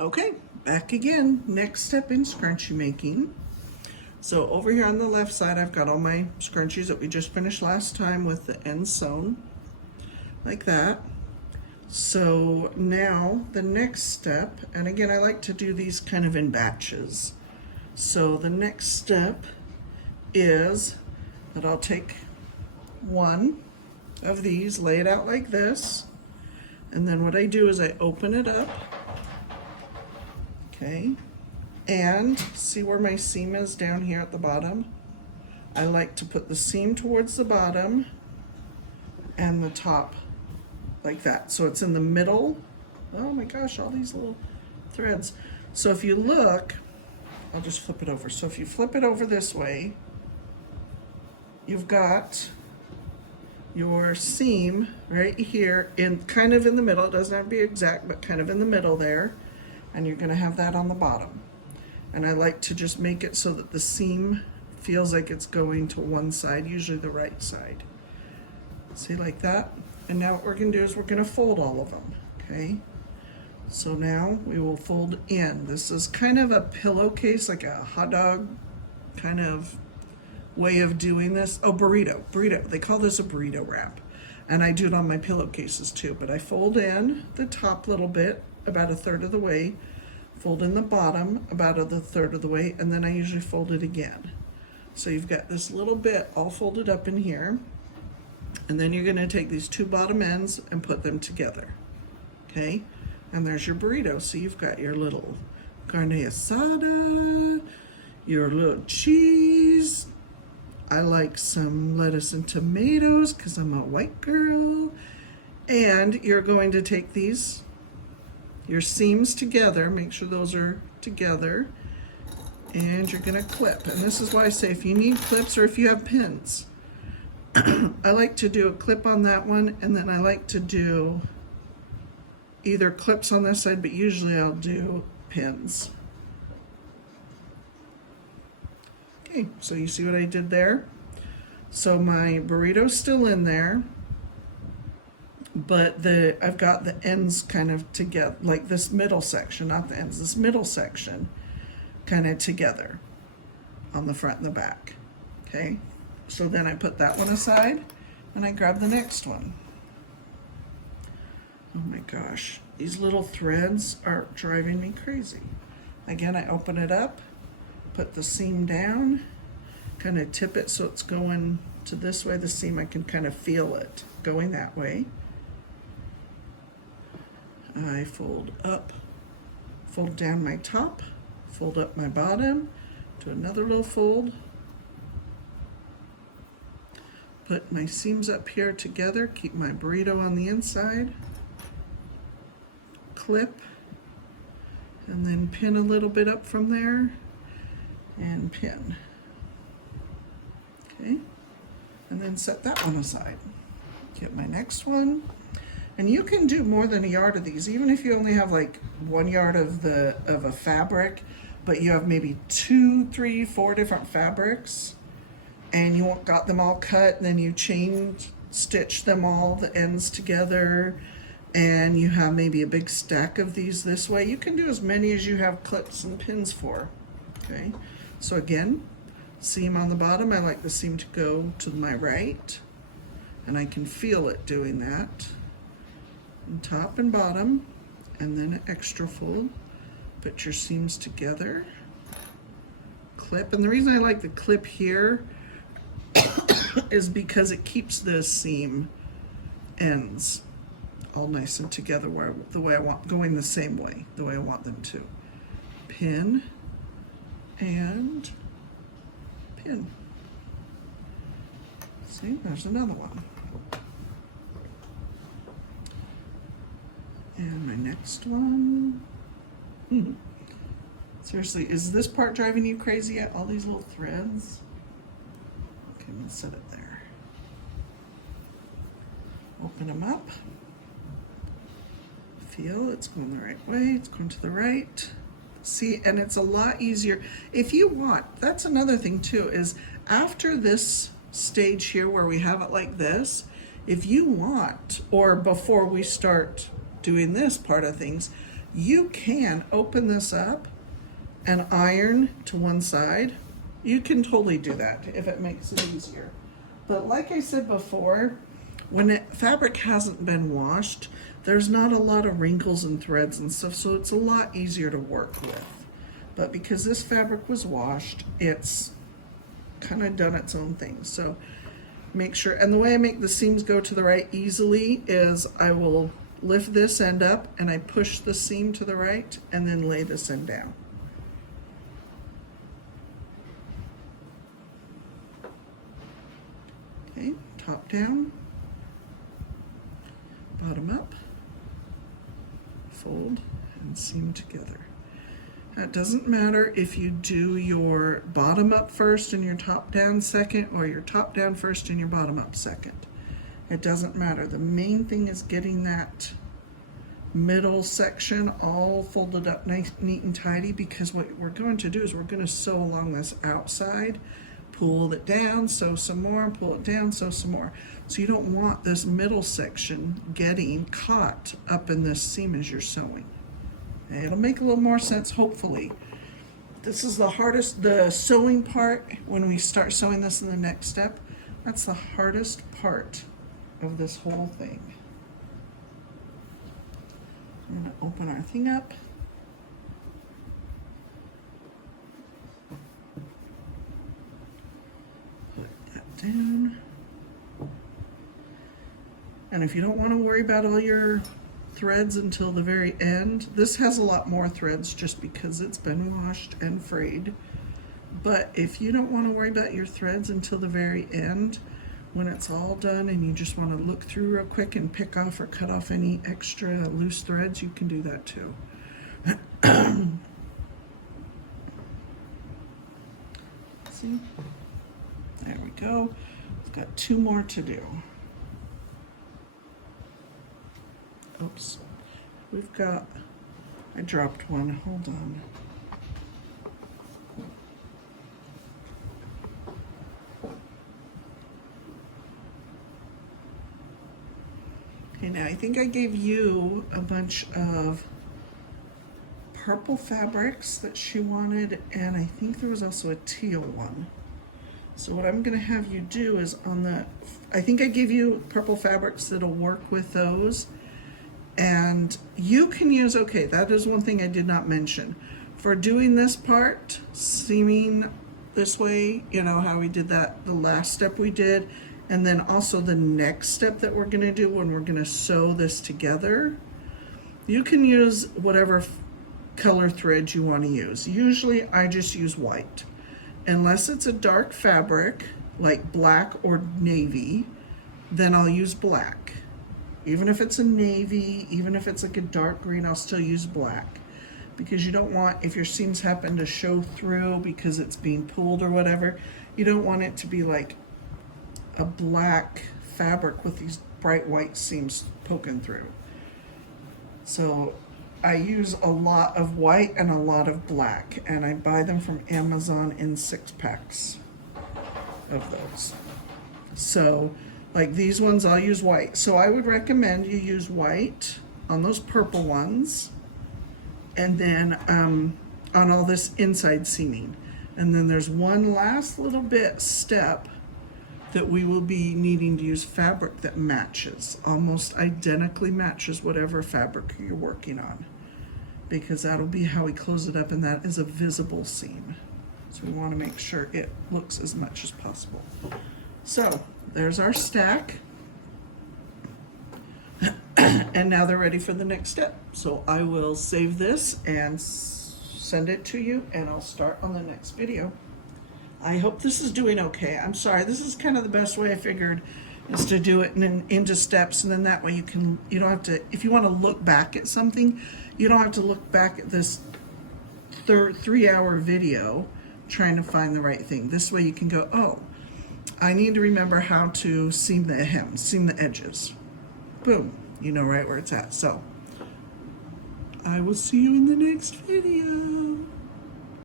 Okay, back again. Next step in scrunchie making. So over here on the left side, I've got all my scrunchies that we just finished last time with the ends sewn, like that. So now the next step, and again, I like to do these kind of in batches. So the next step is that I'll take one of these, lay it out like this, and then what I do is I open it up, okay, and see where my seam is down here at the bottom? I like to put the seam towards the bottom and the top like that. So it's in the middle. Oh my gosh, all these little threads. So if you look, I'll just flip it over. So if you flip it over this way, you've got your seam right here in kind of in the middle. It doesn't have to be exact, but kind of in the middle there. And you're gonna have that on the bottom. And I like to just make it so that the seam feels like it's going to one side, usually the right side. See, like that? And now what we're gonna do is we're gonna fold all of them, okay? So now we will fold in. This is kind of a pillowcase, like a hot dog kind of way of doing this. Oh, burrito. They call this a burrito wrap. And I do it on my pillowcases too, but I fold in the top little bit, about a third of the way, fold in the bottom about a third of the way, and then I usually fold it again. So you've got this little bit all folded up in here, and then you're gonna take these two bottom ends and put them together, okay? And there's your burrito. So you've got your little carne asada, your little cheese. I like some lettuce and tomatoes because I'm a white girl. And you're going to take these, your seams together, make sure those are together, and you're gonna clip. And this is why I say if you need clips or if you have pins, I like to do a clip on that one, and then I like to do either clips on this side, but usually I'll do pins. Okay, so you see what I did there? So my burrito's still in there, but I've got the ends kind of together, like this middle section, not the ends, this middle section kind of together on the front and the back, okay? So then I put that one aside and I grab the next one. Oh my gosh, these little threads are driving me crazy. Again, I open it up, put the seam down, kind of tip it so it's going to this way, the seam, I can kind of feel it going that way. I fold up, fold down my top, fold up my bottom, do another little fold, put my seams up here together, keep my burrito on the inside, clip, and then pin a little bit up from there, and pin. Okay, and then set that one aside. Get my next one. And you can do more than a yard of these, even if you only have like 1 yard of a fabric, but you have maybe 2, 3, 4 different fabrics, and you got them all cut, and then you chain stitch them all, the ends together, and you have maybe a big stack of these this way. You can do as many as you have clips and pins for, okay? So again, seam on the bottom, I like the seam to go to my right, and I can feel it doing that. And top and bottom, and then an extra fold. Put your seams together, clip, and the reason I like the clip here is because it keeps the seam ends all nice and together the way I want, going the same way, the way I want them to. Pin and pin. See, there's another one. And my next one. Seriously, is this part driving you crazy yet? All these little threads? Okay, let's set it there. Open them up. Feel it's going the right way, it's going to the right. See, and it's a lot easier. If you want, that's another thing too, is after this stage here where we have it like this, if you want, or before we start doing this part of things, You can open this up and iron to one side. You can totally do that if it makes it easier. But like I said before, when fabric hasn't been washed, there's not a lot of wrinkles and threads and stuff, so it's a lot easier to work with. But because this fabric was washed, it's kind of done its own thing. So make sure, and the way I make the seams go to the right easily is I will lift this end up and I push the seam to the right and then lay this end down. Okay, top down, bottom up, fold, and seam together. Now, it doesn't matter if you do your bottom up first and your top down second, or your top down first and your bottom up second. It doesn't matter. The main thing is getting that middle section all folded up nice, neat and tidy, because what we're going to do is we're going to sew along this outside, pull it down, sew some more, pull it down, sew some more. So you don't want this middle section getting caught up in this seam as you're sewing. It'll make a little more sense, hopefully. This is the hardest, the sewing part, when we start sewing this in the next step, that's the hardest part of this whole thing. I'm going to open our thing up. Put that down. And if you don't want to worry about all your threads until the very end, this has a lot more threads just because it's been washed and frayed. But if you don't want to worry about your threads until the very end, when it's all done and you just want to look through real quick and pick off or cut off any extra loose threads, you can do that too. See? There we go. We've got 2 more to do. Oops. We've got, I dropped one, hold on. Okay, now I think I gave you a bunch of purple fabrics that she wanted, and I think there was also a teal one. So what I'm gonna have you do is on the, I think I gave you purple fabrics that'll work with those. And you can use, okay, that is one thing I did not mention. For doing this part, seaming this way, you know how we did that, the last step we did, and then also the next step that we're gonna do when we're gonna sew this together, you can use whatever color thread you wanna use. Usually I just use white. Unless it's a dark fabric, like black or navy, then I'll use black. Even if it's a navy, even if it's like a dark green, I'll still use black. Because you don't want, if your seams happen to show through because it's being pulled or whatever, you don't want it to be like a black fabric with these bright white seams poking through. So I use a lot of white and a lot of black, and I buy them from Amazon in 6-packs of those. So like these ones, I'll use white. So I would recommend you use white on those purple ones, and then on all this inside seaming. And then there's one last little bit step that we will be needing to use fabric that matches, almost identically matches whatever fabric you're working on, because that'll be how we close it up, and that is a visible seam. So we want to make sure it looks as much as possible. So there's our stack. And now they're ready for the next step. So I will save this and send it to you, and I'll start on the next video. I hope this is doing okay. I'm sorry, this is kind of the best way I figured, is to do it into steps, and then that way you don't have to, if you want to look back at something, you don't have to look back at this 3-hour video trying to find the right thing. This way you can go, oh, I need to remember how to seam the hem, seam the edges. Boom, you know right where it's at. So I will see you in the next video.